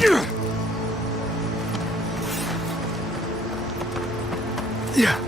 Yeah. Yeah.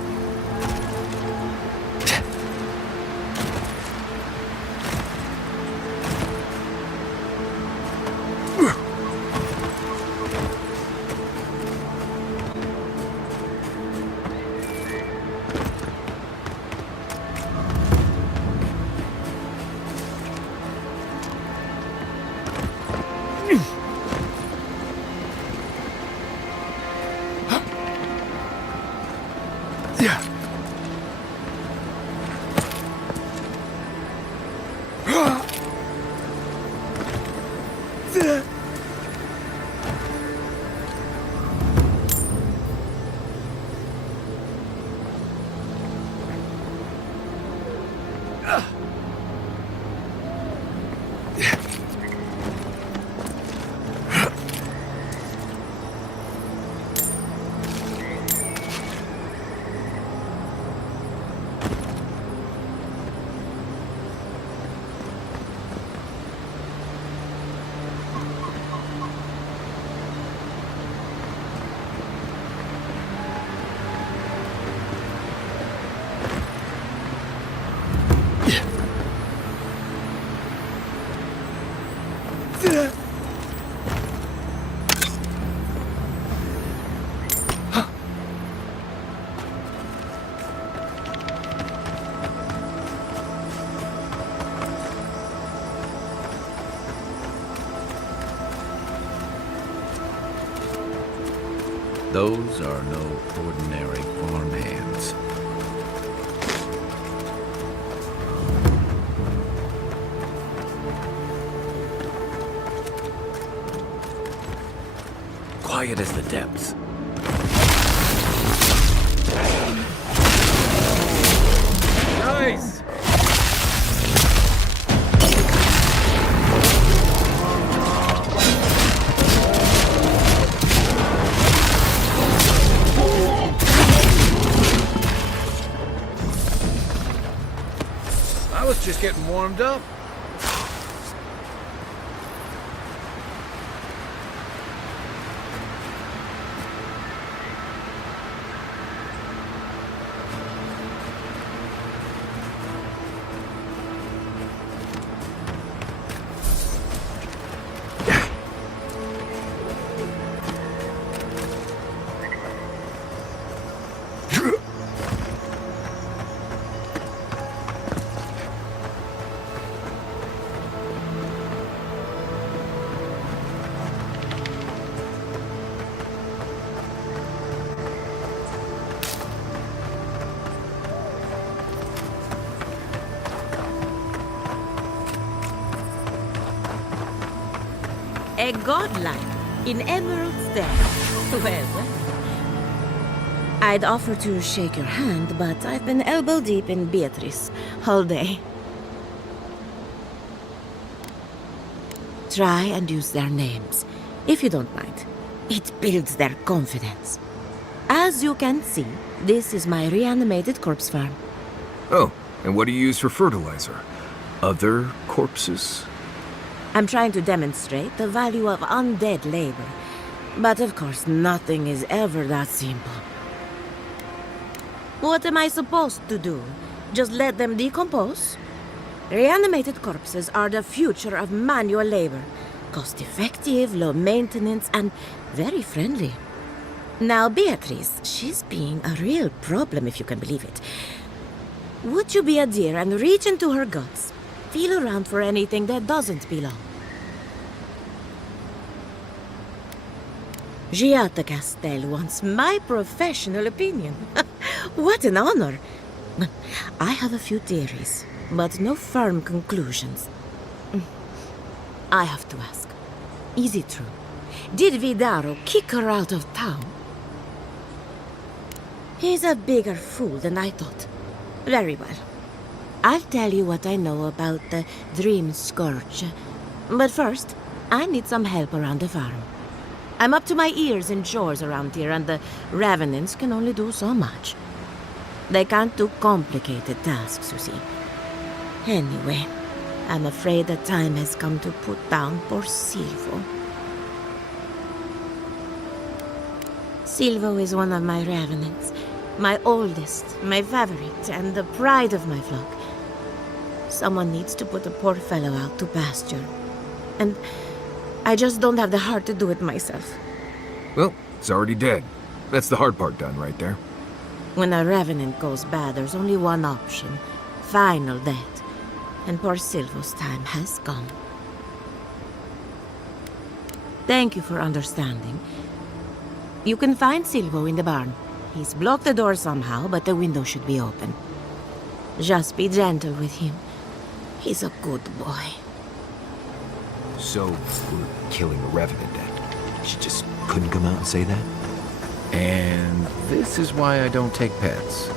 Those are no ordinary farmhands. Quiet as the depths. Nice! I was just getting warmed up. A godlike in emeralds there. Well. I'd offer to shake your hand, but I've been elbow deep in Beatrice all day. Try and use their names, if you don't mind. It builds their confidence. As you can see, this is my reanimated corpse farm. Oh, and what do you use for fertilizer? Other corpses? I'm trying to demonstrate the value of undead labor. But of course, nothing is ever that simple. What am I supposed to do? Just let them decompose? Reanimated corpses are the future of manual labor. Cost-effective, low maintenance, and very friendly. Now, Beatrice, she's being a real problem, if you can believe it. Would you be a dear and reach into her guts? Feel around for anything that doesn't belong. Giata Castel wants my professional opinion. What an honor. I have a few theories, but no firm conclusions. I have to ask, is it true? Did Vidaro kick her out of town? He's a bigger fool than I thought. Very well. I'll tell you what I know about the Dream Scourge. But first, I need some help around the farm. I'm up to my ears in chores around here, and the Revenants can only do so much. They can't do complicated tasks, you see. Anyway, I'm afraid the time has come to put down poor Silvo. Silvo is one of my revenants. My oldest, my favorite, and the pride of my flock. Someone needs to put the poor fellow out to pasture. And I just don't have the heart to do it myself. Well, it's already dead. That's the hard part done right there. When a revenant goes bad, there's only one option. Final death. And poor Silvo's time has come. Thank you for understanding. You can find Silvo in the barn. He's blocked the door somehow, but the window should be open. Just be gentle with him. He's a good boy. So, we're killing a revenant then? She just couldn't come out and say that? And this is why I don't take pets.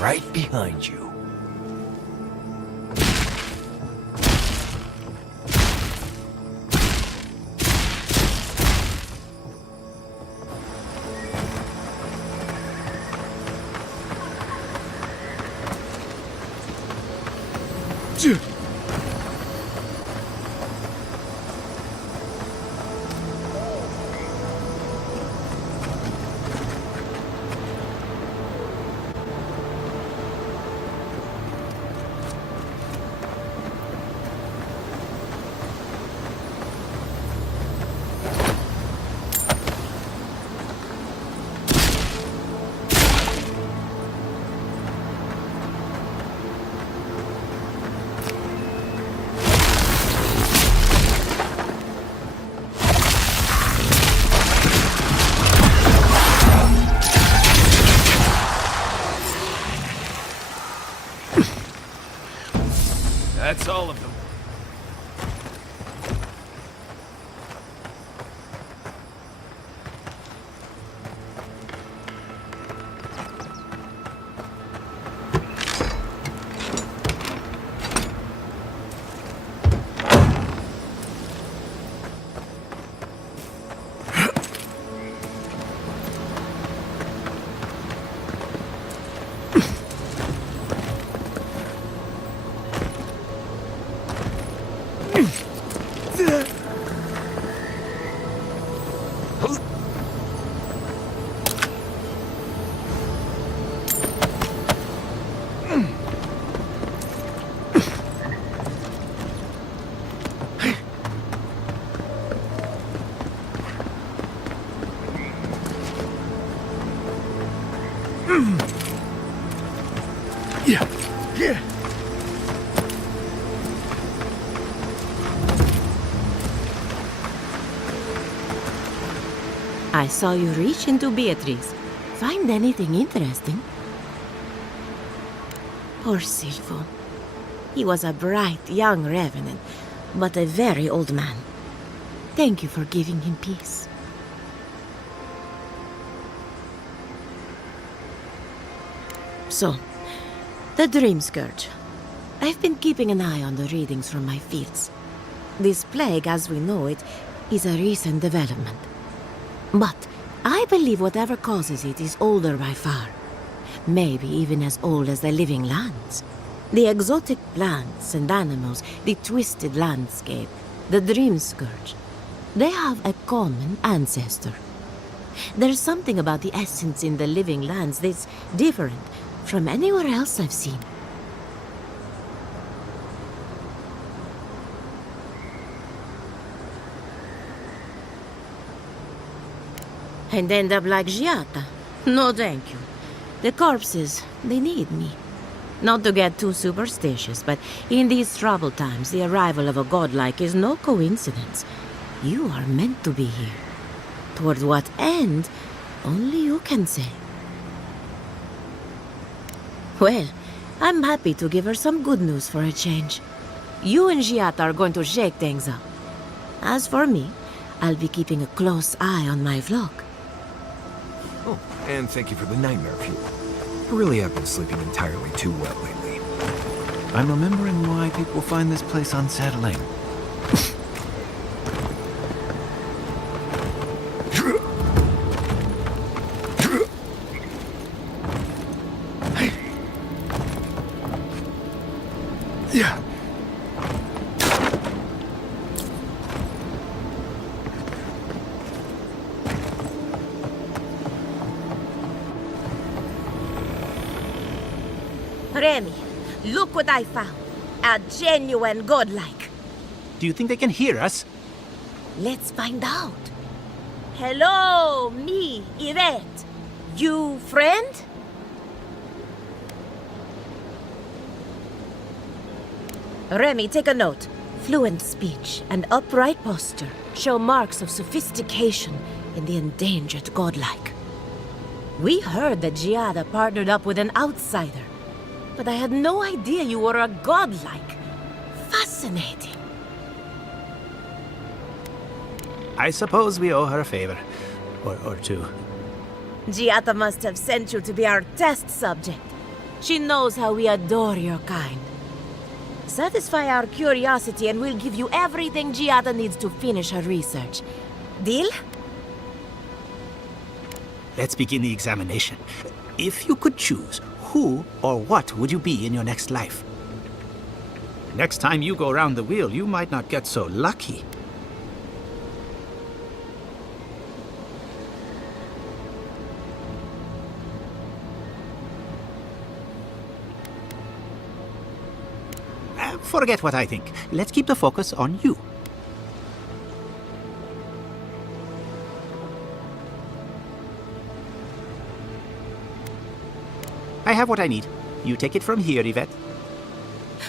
Right behind you. I saw you reach into Beatrice. Find anything interesting? Poor Silvo. He was a bright young revenant, but a very old man. Thank you for giving him peace. So, the Dream Scourge. I've been keeping an eye on the readings from my fields. This plague, as we know it, is a recent development. But I believe whatever causes it is older by far. Maybe even as old as the living lands. The exotic plants and animals, the twisted landscape, the Dream Scourge. They have a common ancestor. There's something about the essence in the living lands that's different from anywhere else I've seen. And end up like Giata? No, thank you. The corpses, they need me. Not to get too superstitious, but in these troubled times, the arrival of a godlike is no coincidence. You are meant to be here. Toward what end, only you can say. Well, I'm happy to give her some good news for a change. You and Giata are going to shake things up. As for me, I'll be keeping a close eye on my flock. Oh, and thank you for the nightmare fuel. I really have been sleeping entirely too well lately. I'm remembering why people find this place unsettling. Yeah. Remy, look what I found. A genuine godlike. Do you think they can hear us? Let's find out. Hello, me, Yvette. You friend? Remy, take a note. Fluent speech and upright posture show marks of sophistication in the endangered godlike. We heard that Giada partnered up with an outsider, but I had no idea you were a godlike. Fascinating. I suppose we owe her a favor. Or two. Giata must have sent you to be our test subject. She knows how we adore your kind. Satisfy our curiosity and we'll give you everything Giata needs to finish her research. Deal? Let's begin the examination. If you could choose, who or what would you be in your next life? Next time you go around the wheel, you might not get so lucky. Forget what I think. Let's keep the focus on you. I have what I need. You take it from here, Yvette.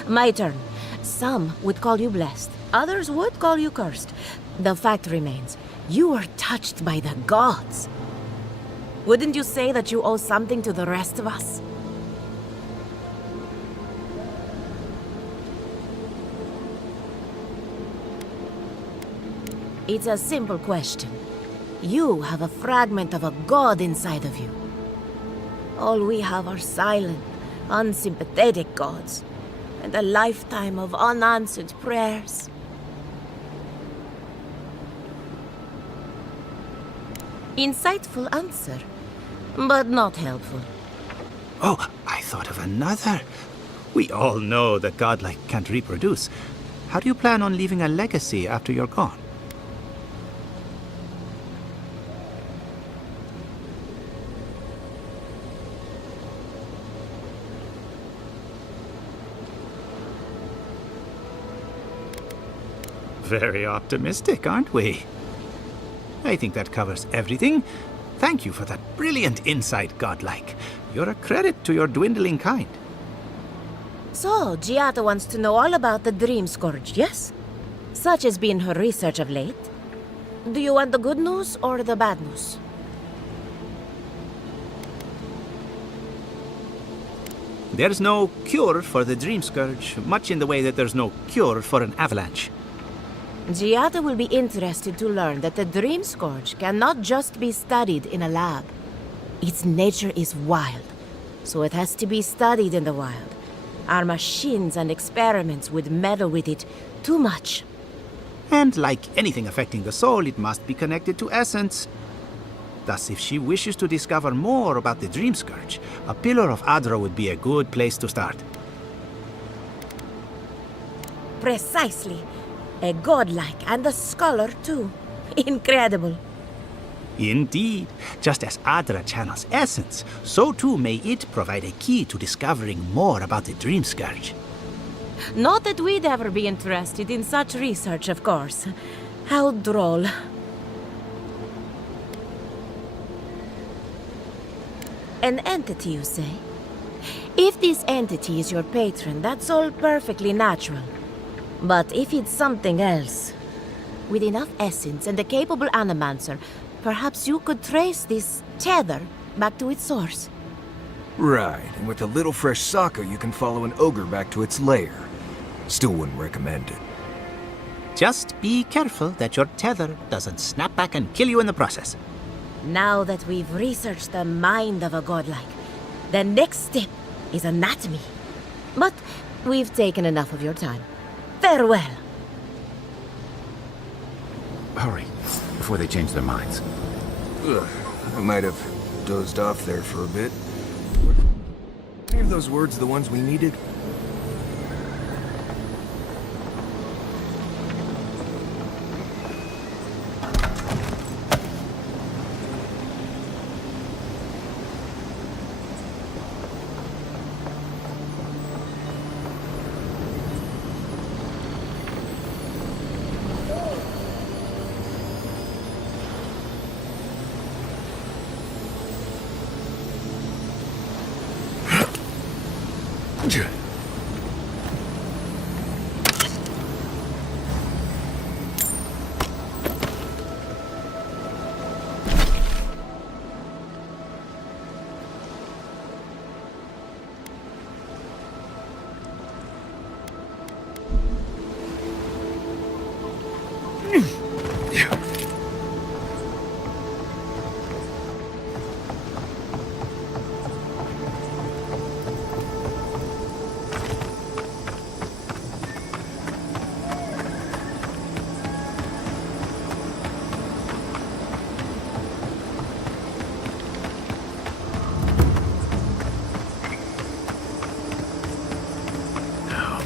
My turn. Some would call you blessed. Others would call you cursed. The fact remains, you were touched by the gods. Wouldn't you say that you owe something to the rest of us? It's a simple question. You have a fragment of a god inside of you. All we have are silent, unsympathetic gods, and a lifetime of unanswered prayers. Insightful answer, but not helpful. Oh, I thought of another. We all know that godlike can't reproduce. How do you plan on leaving a legacy after you're gone? Very optimistic, aren't we? I think that covers everything. Thank you for that brilliant insight, Godlike. You're a credit to your dwindling kind. So, Giata wants to know all about the Dream Scourge, yes? Such has been her research of late. Do you want the good news or the bad news? There's no cure for the Dream Scourge, much in the way that there's no cure for an avalanche. Giata will be interested to learn that the Dream Scourge cannot just be studied in a lab. Its nature is wild, so it has to be studied in the wild. Our machines and experiments would meddle with it too much. And like anything affecting the soul, it must be connected to essence. Thus, if she wishes to discover more about the Dream Scourge, a Pillar of Adra would be a good place to start. Precisely. A godlike and a scholar, too. Incredible. Indeed. Just as Adra channels essence, so too may it provide a key to discovering more about the Dream Scourge. Not that we'd ever be interested in such research, of course. How droll. An entity, you say? If this entity is your patron, that's all perfectly natural. But if it's something else, with enough essence and a capable animancer, perhaps you could trace this tether back to its source. Right, and with a little fresh sake, you can follow an ogre back to its lair. Still wouldn't recommend it. Just be careful that your tether doesn't snap back and kill you in the process. Now that we've researched the mind of a godlike, the next step is anatomy. But we've taken enough of your time. Farewell. Hurry, before they change their minds. Ugh, I might have dozed off there for a bit. Any of those words the ones we needed?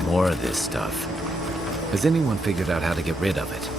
More of this stuff. Has anyone figured out how to get rid of it?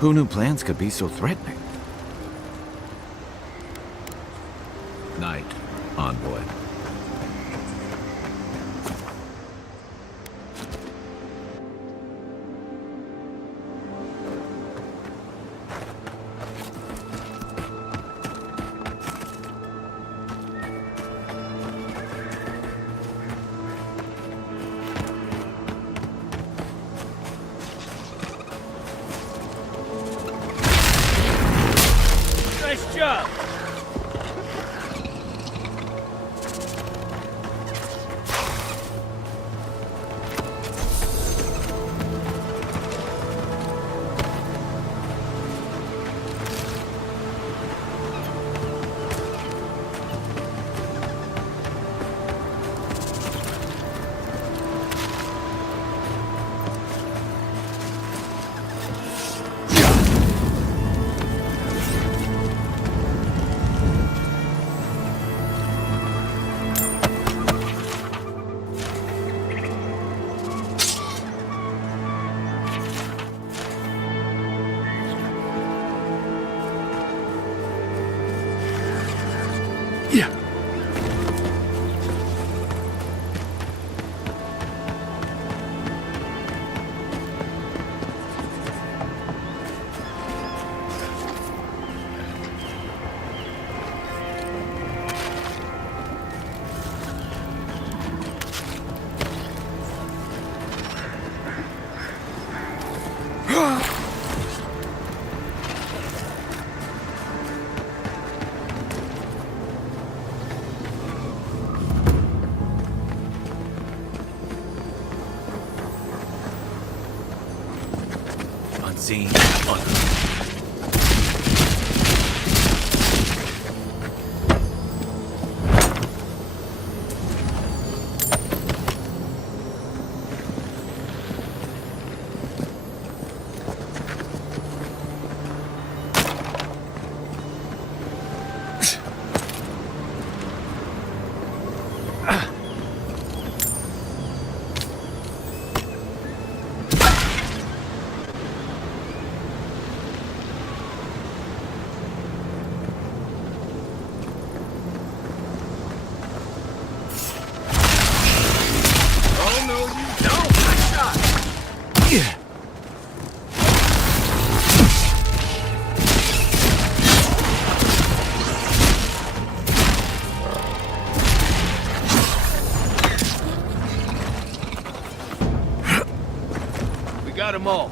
Who knew plans could be so threatening? Night, envoy. Nice job! Unseen. Oh, no, you don't! Nice shot! We got them all.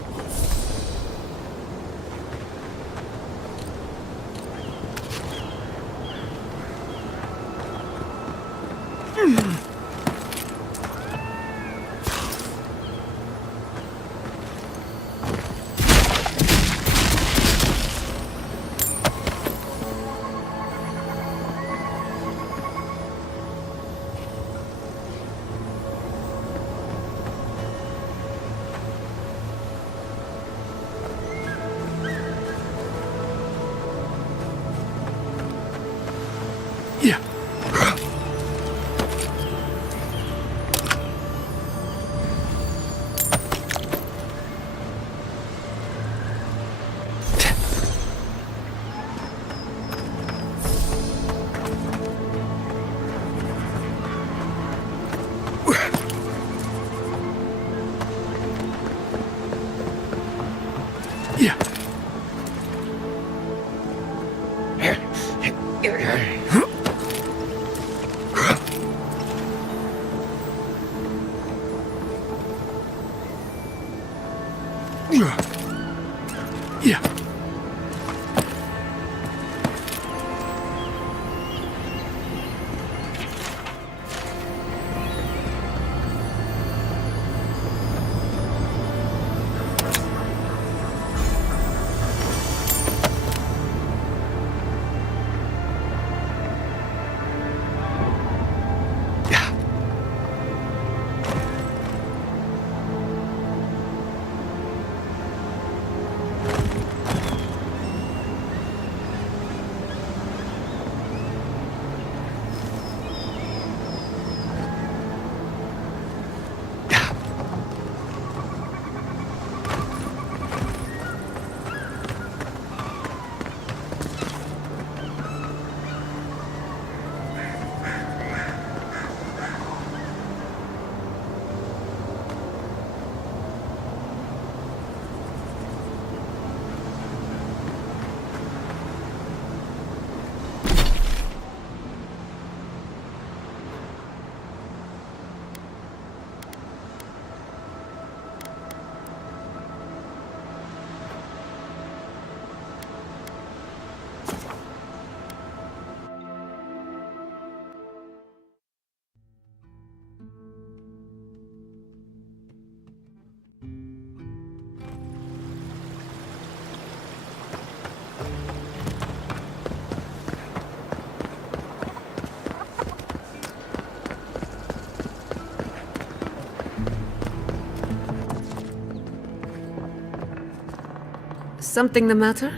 Something the matter?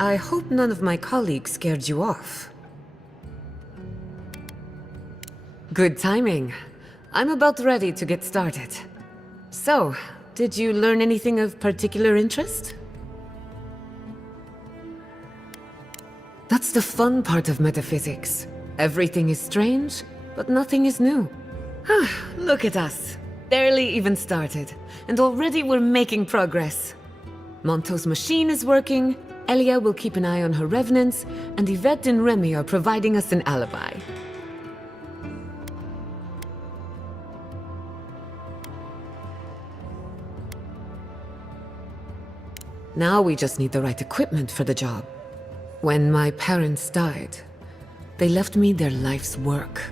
I hope none of my colleagues scared you off. Good timing. I'm about ready to get started. So, did you learn anything of particular interest? That's the fun part of metaphysics. Everything is strange, but nothing is new. Look at us. Barely even started, and already we're making progress. Monto's machine is working, Elia will keep an eye on her revenants, and Yvette and Remy are providing us an alibi. Now we just need the right equipment for the job. When my parents died, they left me their life's work.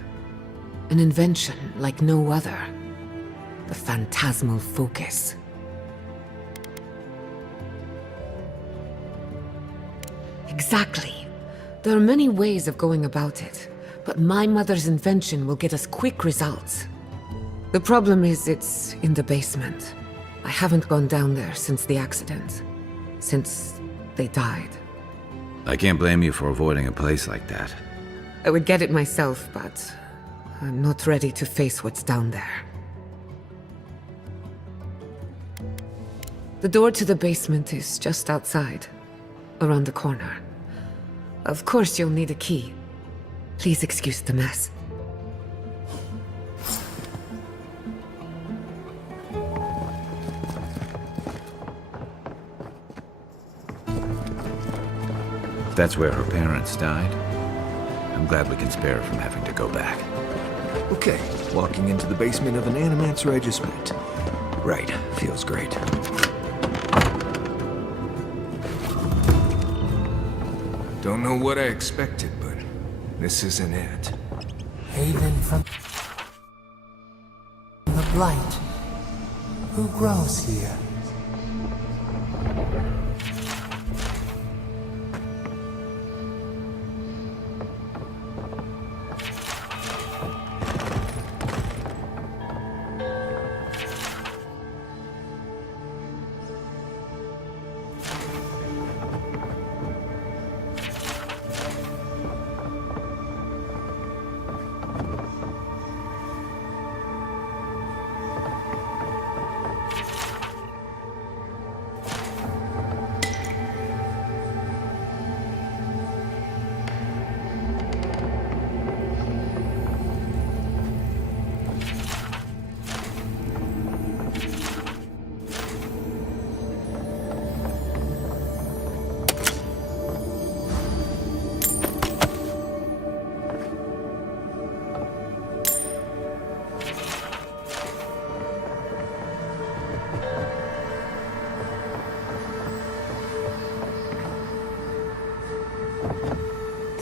An invention like no other. The phantasmal focus. Exactly. There are many ways of going about it, but my mother's invention will get us quick results. The problem is it's in the basement. I haven't gone down there since the accident. Since they died. I can't blame you for avoiding a place like that. I would get it myself, but I'm not ready to face what's down there. The door to the basement is just outside, around the corner. Of course you'll need a key. Please excuse the mess. If that's where her parents died, I'm glad we can spare her from having to go back. Okay, walking into the basement of an animancer I just met. Right, feels great. Don't know what I expected, but this isn't it. Haven from the blight. Who grows here?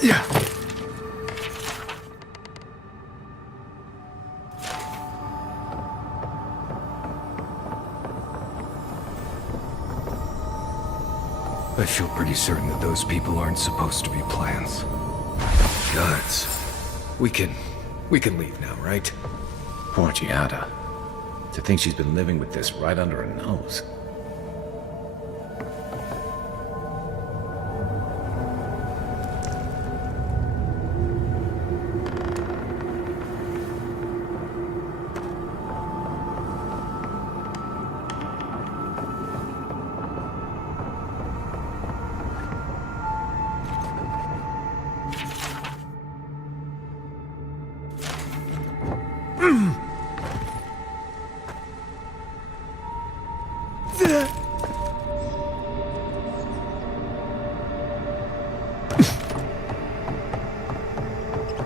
Yeah. I feel pretty certain that those people aren't supposed to be plants. Gods. We can leave now, right? Poor Giada. To think she's been living with this right under her nose.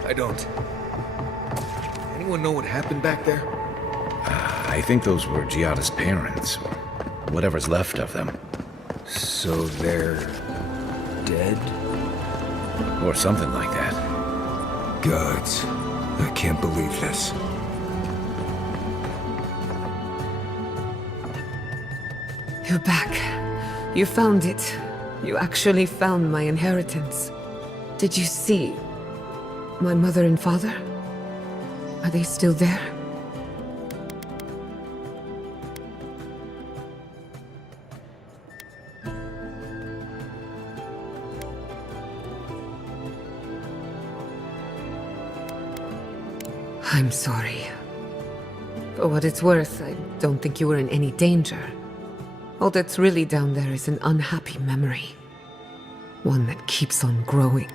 I don't. Anyone know what happened back there? I think those were Giada's parents, or whatever's left of them. So they're dead? Or something like that. Gods. I can't believe this. You're back. You found it. You actually found my inheritance. Did you see my mother and father? Are they still there? I'm sorry. For what it's worth, I don't think you were in any danger. All that's really down there is an unhappy memory. One that keeps on growing.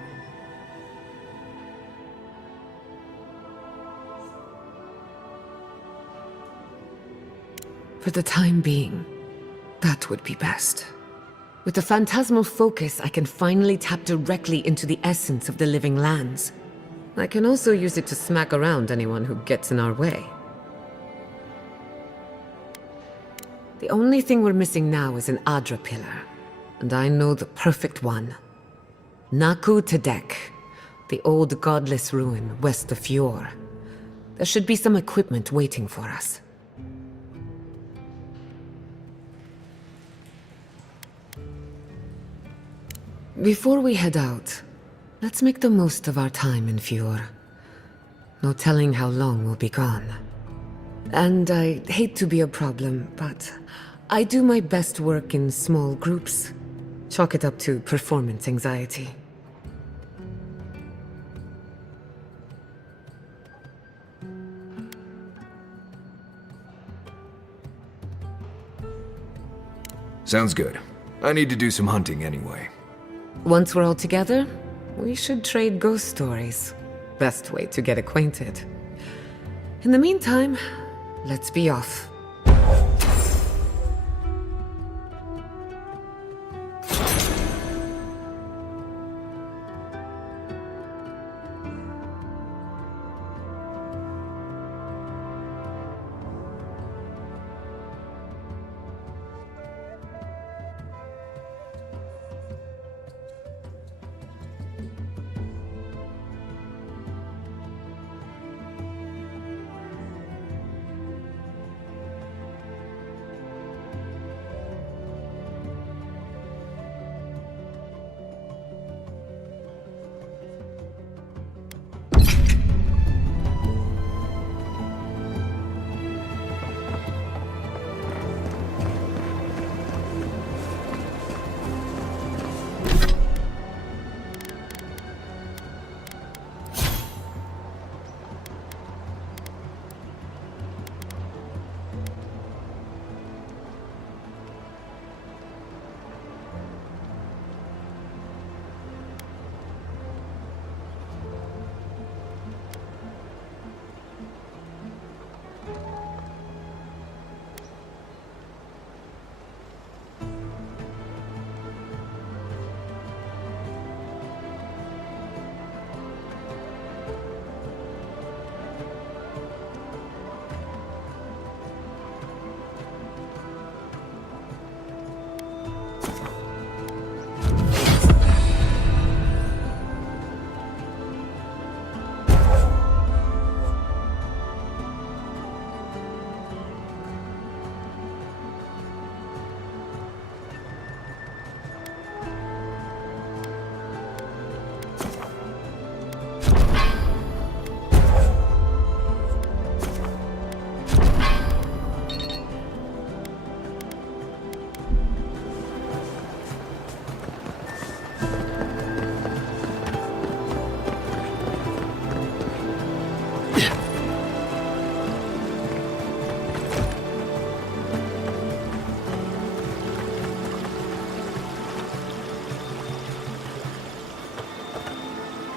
For the time being, that would be best. With the phantasmal focus, I can finally tap directly into the essence of the living lands. I can also use it to smack around anyone who gets in our way. The only thing we're missing now is an Adra pillar, and I know the perfect one. Naku Tedek, the old godless ruin west of Fjord. There should be some equipment waiting for us. Before we head out, let's make the most of our time in Fjord. No telling how long we'll be gone. And I hate to be a problem, but I do my best work in small groups. Chalk it up to performance anxiety. Sounds good. I need to do some hunting anyway. Once we're all together, we should trade ghost stories. Best way to get acquainted. In the meantime, let's be off.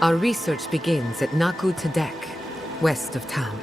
Our research begins at Naku Tedek, west of town.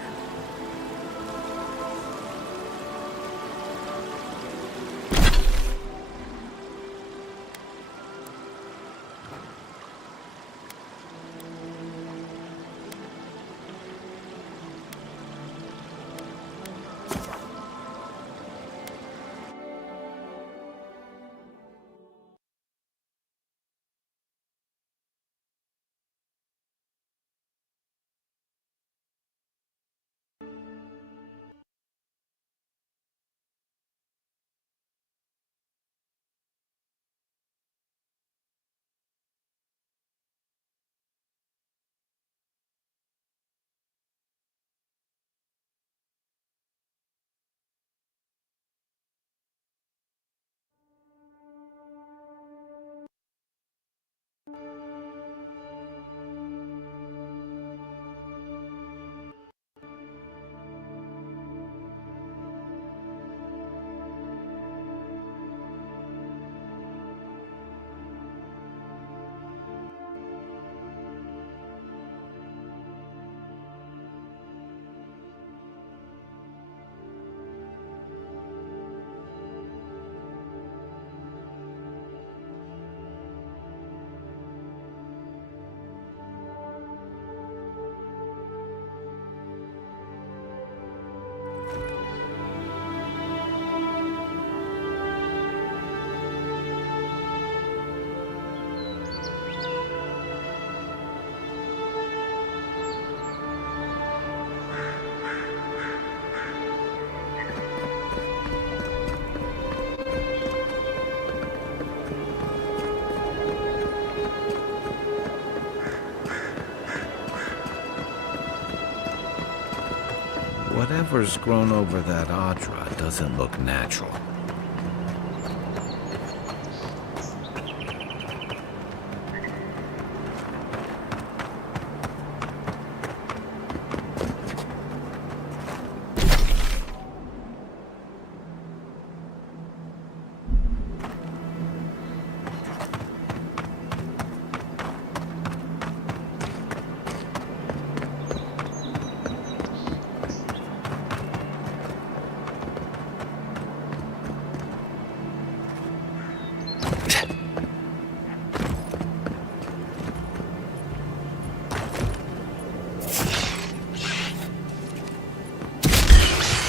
Whatever's grown over that Audra doesn't look natural.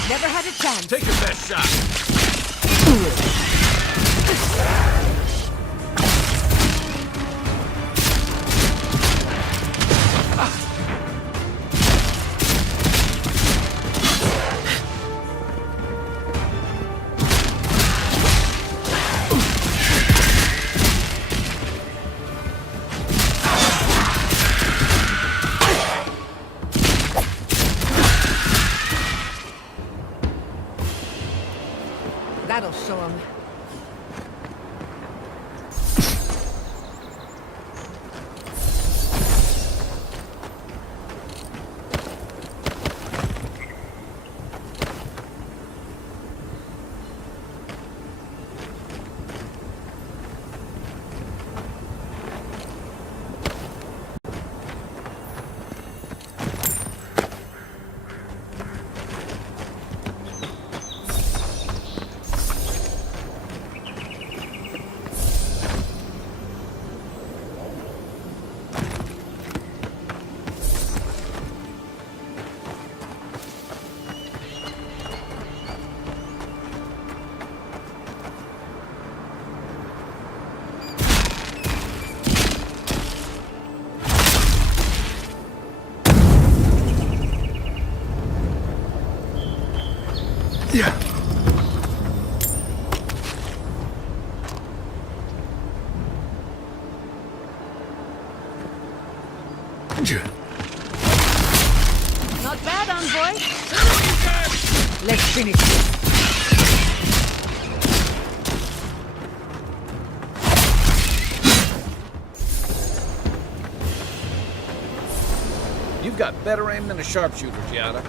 Never had a chance. Take your best shot. That'll show him. Not bad, envoy. Let's finish this. You've got better aim than a sharpshooter, Giada.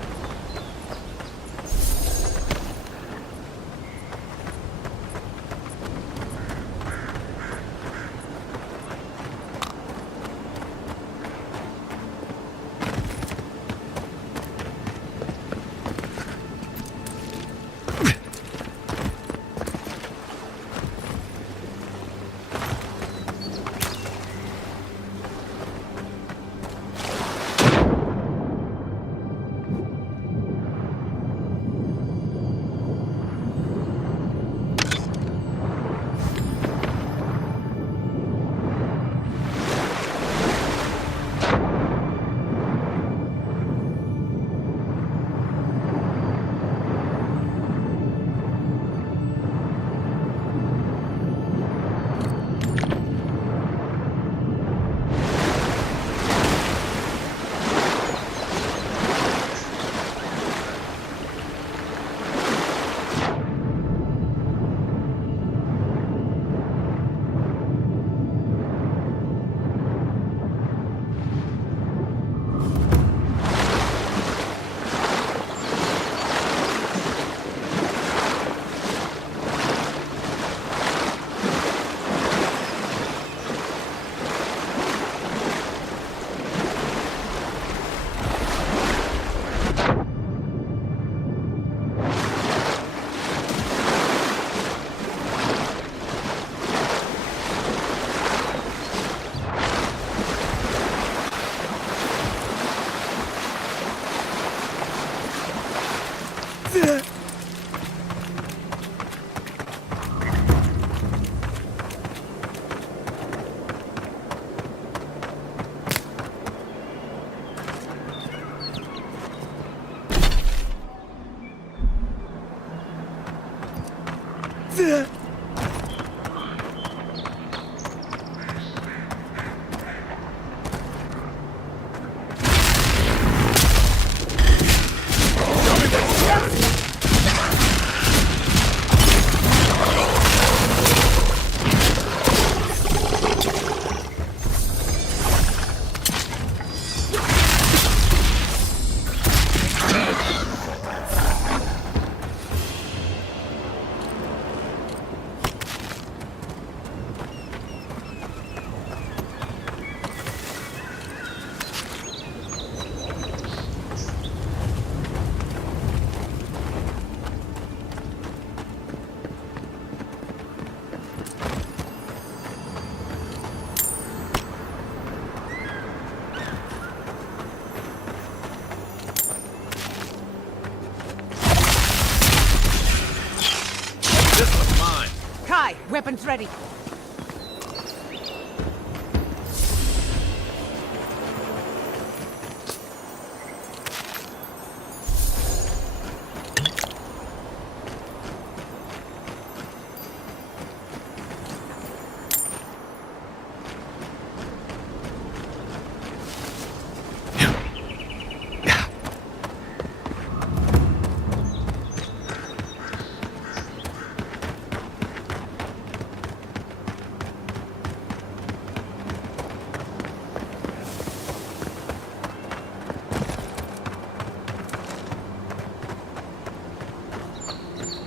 Weapons ready.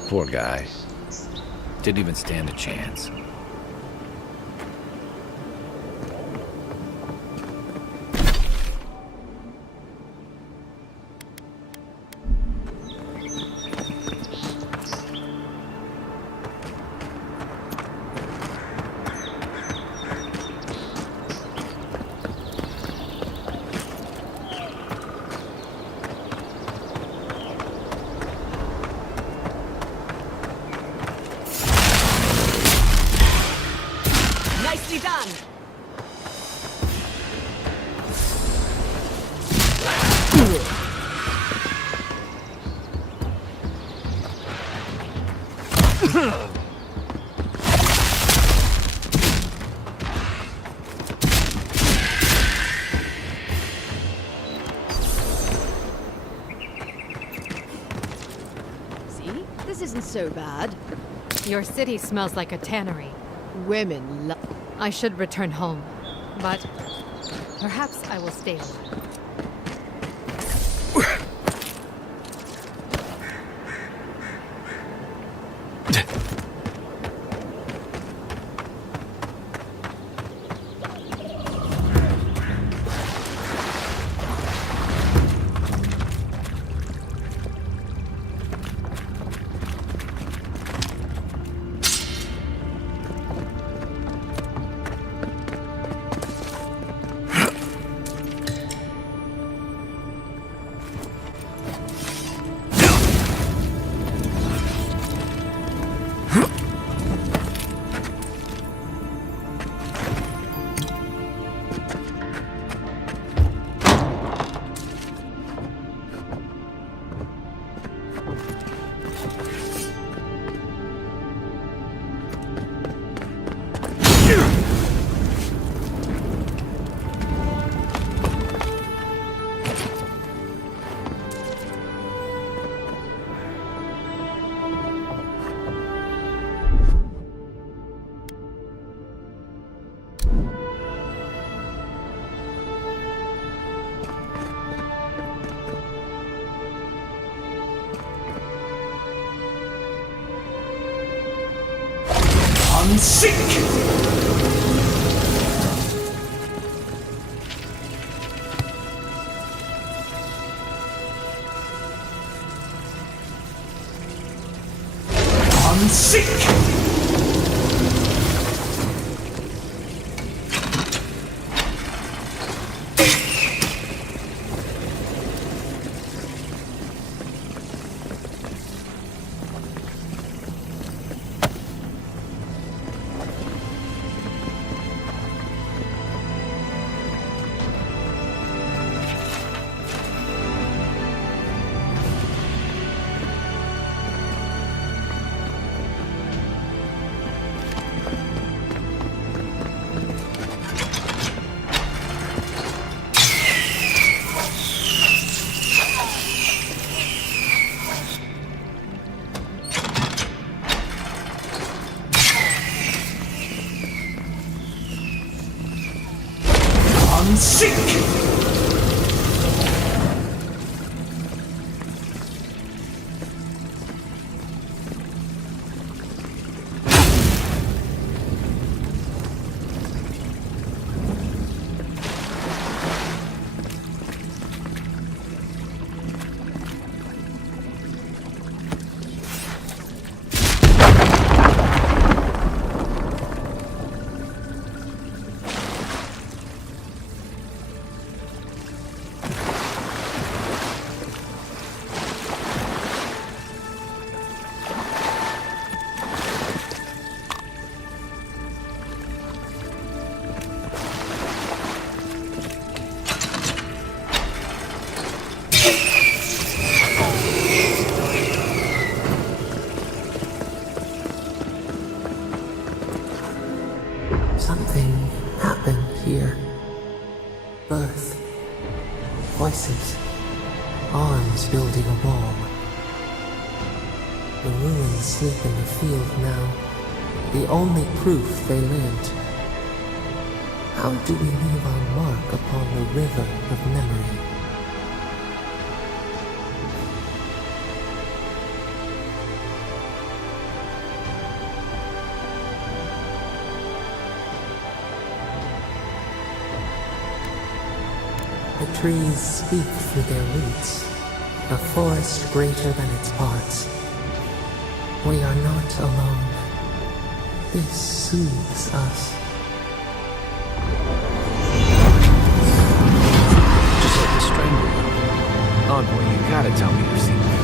Poor guy. Didn't even stand a chance. Nicely done. See? This isn't so bad. Your city smells like a tannery. Women love. I should return home, but perhaps I will stay a while. Something happened here. Birth. Voices. Arms building a wall. The ruins sleep in the field now. The only proof they lived. How do we leave our mark upon the river of memory? The trees speak through their roots, a forest greater than its parts. We are not alone. This soothes us. Just like the Strangler. Envoy, you gotta tell me you've seen that.